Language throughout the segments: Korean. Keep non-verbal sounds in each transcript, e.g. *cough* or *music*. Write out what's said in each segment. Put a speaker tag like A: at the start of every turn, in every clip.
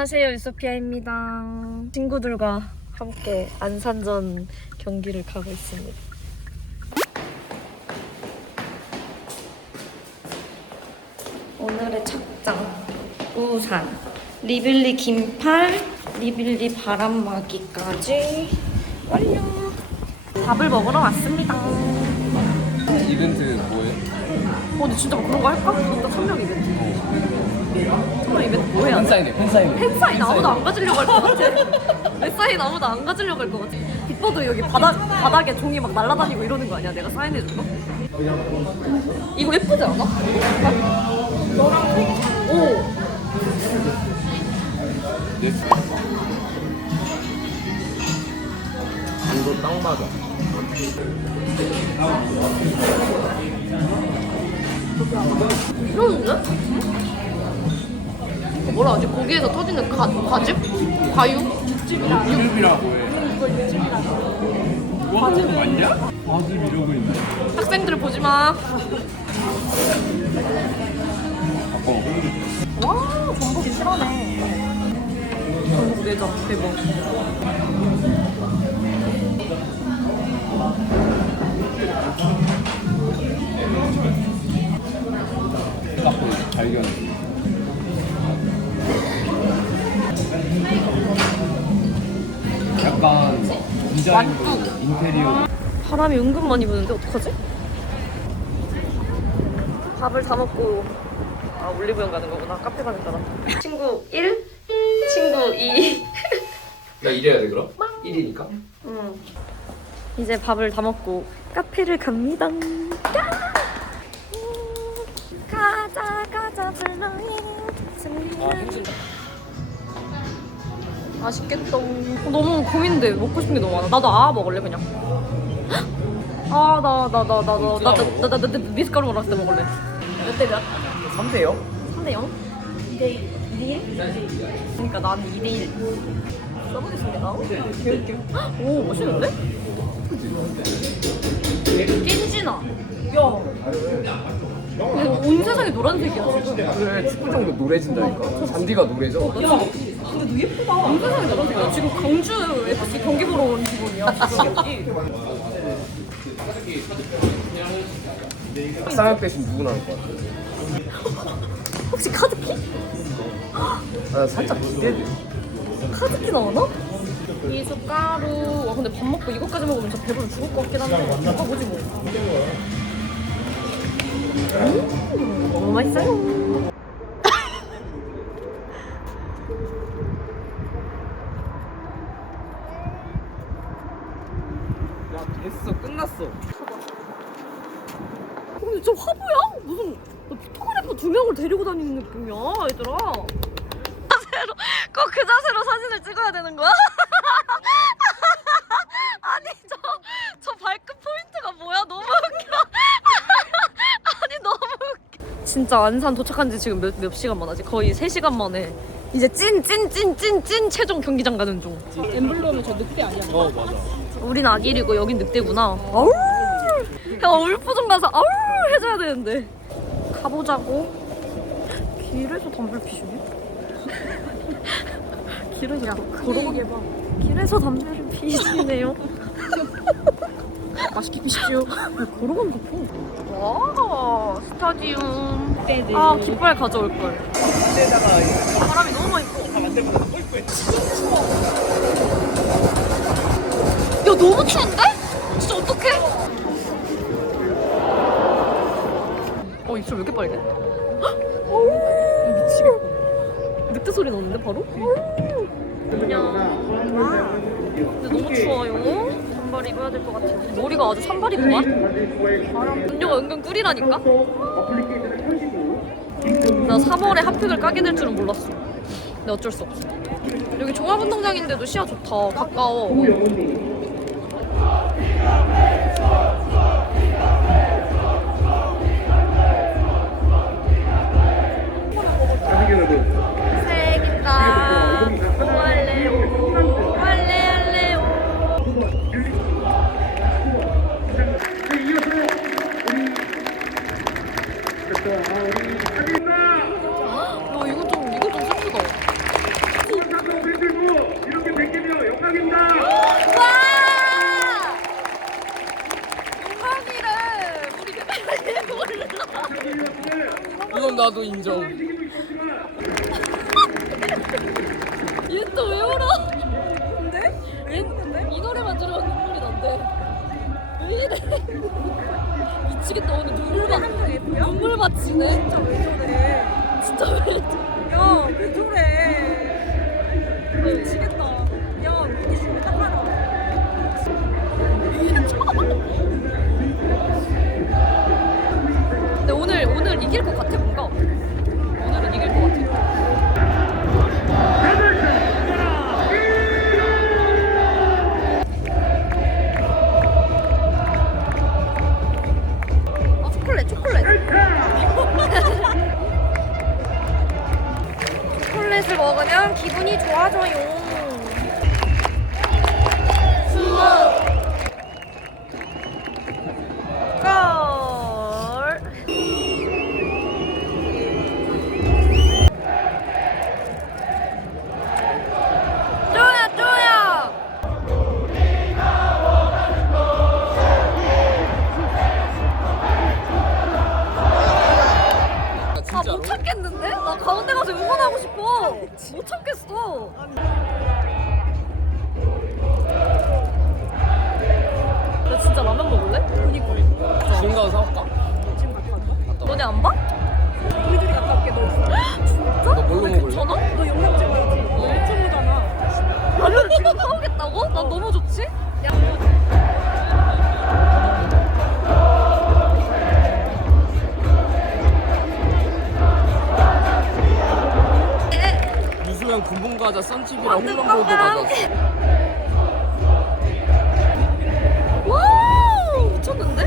A: 안녕하세요 유소피아입니다. 친구들과 함께 안산전 경기를 가고 있습니다. 오늘의 첫장 우산 리빌리 긴팔 리빌리 바람막이까지 완료. 밥을 먹으러 왔습니다.
B: 이벤트 뭐예요?
A: 어, 근데 진짜 뭐 그런 거 할까? 진짜 천명 이벤트. 천명 이벤트 뭐 해야 돼?
B: 팬사인회 팬사인회
A: 팬사인 아무도 안 가지려고 할 것 같아. 내 사인 아무도 안 가지려고 할 것 같아. 빅버드 여기 바닥, 바닥에 종이 막 날아다니고 이러는 거 아니야? 내가 사인해준 거? 이거 예쁘지 않아? 오.
B: 이거 딱 맞아
A: 이러는데? 어, 뭐라 하지? 고기에서 터지는 가, 과즙? 과육?
B: 육즙이라고 해 이거 육즙이라고 와 맞냐? 과즙 이러고 있네
A: 학생들 보지 마.
B: 바꿔
A: 와, 전복이 실하네. 전복 내장 대박.
B: 바꿔 발견 약간 디자인도
A: 완뚝.
B: 인테리어
A: 바람이 은근 많이 부는데 어떡하지? 밥을 다 먹고 아 올리브영 가는 거구나 카페 가는 거라 친구 1 친구 2
B: 나 이래야 돼 그럼? 1이니까?
A: 음. 이제 밥을 다 먹고 카페를 갑니다 야! 음. 가자 가자 블루이
B: 아 힘들다
A: 맛있겠다 어, 너무 고민돼 먹고 싶은 게 너무 많아 나도 아 먹을래 그냥 아 나 나 나 나 나 나 나나 미숫가루 먹었을 때 먹을래 몇 대 몇?
B: 3대요?
A: 3대 0? 2대 2대 1? 그러니까 나는 2대 1 써보겠습니다 개웃겨 오 멋있는데? 찐진아 야 온 세상이 노란색이야 지금
B: 그래 축구 정도 노래진다니까 잔디가 노래져
A: 야, 근데 너 예쁘다. 온 세상이 노란색이야. 지금 강주 FC 경기 보러 온 기분이야. 지금.
B: 쌍욕 대신 누구 나올 것 같아? *laughs*
A: 혹시 카드키?
B: 아 살짝 기대돼
A: 카드키 나오나? 미숫가루. 와 근데 밥 먹고 이거까지 먹으면 진짜 배부르 죽을 것 같긴 한데. 먹어보지 뭐. 음, 너무 맛있어요. *laughs*
B: 야 됐어 끝났어
A: 근데 저 화보야? 무슨 포토그래퍼 두 명을 데리고 다니는 느낌이야, 얘들아. 자세로 꼭 그 자세로 사진을 찍어야 되는 거야? 아니 저 저 발끝 포인트가 뭐야? 너무 웃겨. 아니 너무 웃겨. 진짜 안산 도착한 지 지금 몇, 몇 시간 만하지? 거의 3시간 만에 이제 찐 찐 찐 찐 찐 최종 경기장 가는 중.
C: 엠블럼은 저 늑대 아니야?
B: 어 맞아
A: 우린 아길이고 여긴 늑대구나. 아우! 형 울프좀 가서 아우 해줘야 되는데. 가보자고. 길에서 담배를 피시네? *laughs* 길에서 걸어가. 길에서 담배를 피시네요. *laughs*
C: 맛있게 피십시오.
A: 걸어가는 거 와, 스타디움. 아, 깃발 가져올 걸. 바람이 너무 많이 불어. 야, 너무 추운데? 진짜 어떡해? 어, 입술 왜 이렇게 빨개? 헉! 미치겠다. 늑대 소리 나는데, 바로? 안녕. 근데 너무 추워요. 단발 입어야 될 것 같아요. 머리가 아주 산발이구만. 음료가 은근 꿀이라니까? 나 3월에 핫팩을 까게 될 줄은 몰랐어. 근데 어쩔 수 없어. 여기 종합운동장인데도 시야 좋다. 가까워.
B: 나도 인정. *laughs*
A: 얘 또 왜 울어? 근데? 왜 웃는데? 이 노래만 들으면 눈물이 난대. 왜 이래? 미치겠다 오늘 눈물 받 눈물 받치네. 진짜 왜 저래? 진짜 왜?
C: 야, 왜 저래?
A: 이길 것 같아 응원하고 싶어. 못 참겠어. 나 진짜 라면 먹을래? 그니까.
B: 지금 가서 사올까?
A: 너네 안 봐?
C: 우리들이 가깝게 너 *gasps* 있어.
A: 진짜?
B: 너 뭘로 먹을래?
A: 괜찮아?
C: 너 영상 찍어야지. 너 유튜브잖아.
A: 라면 지금 사오겠다고? 난 너무 좋지?
B: 유
A: 아,
B: 썬칩이랑 홈런볼도 받았어.
A: 와우 미쳤는데?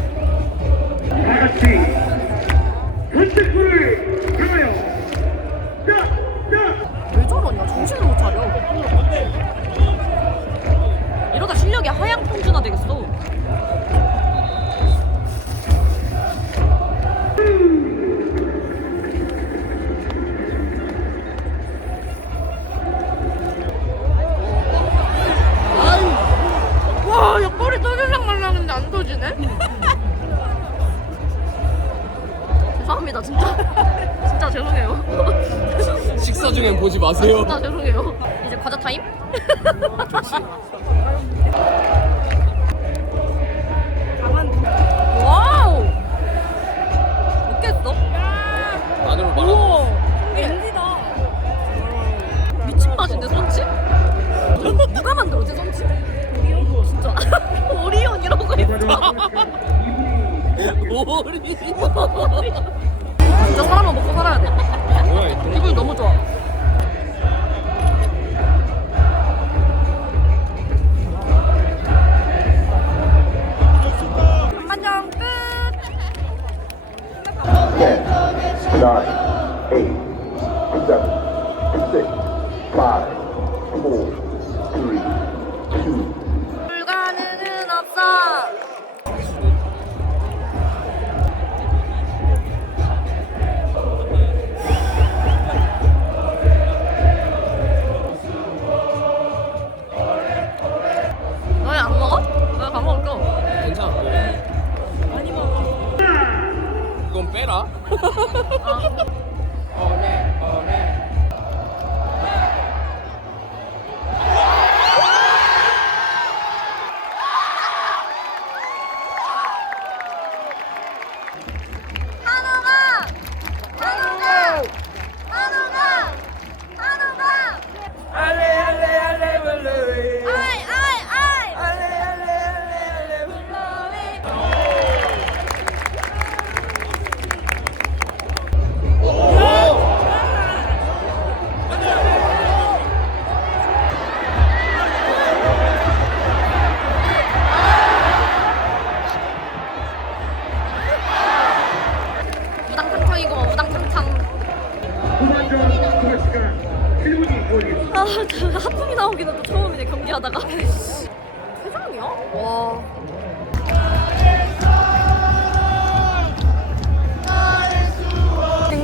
B: 식사 중엔 보지 마세요.
A: 진짜 죄송해요. 이제 과자 타임? 와우! 먹겠어?
B: 안으로 말아.
C: 웬디다.
A: 미친 맛인데, 선치? 누가 만들었지, 선치? *laughs* 오리온? 진짜. 오리온이라고 했어.
B: 오리.
A: 진짜 사람은 먹고 살아야 돼.
B: 뭐야 이
A: 기분이 너무 좋아. nine, eight, seven, six, five, four, three.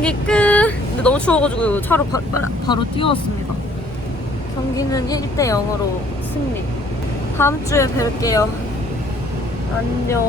A: 경기 끝! 근데 너무 추워가지고 차로 바, 바 로 뛰어왔습니다. 경기는 1대 0으로 승리. 다음 주에 뵐게요. 안녕.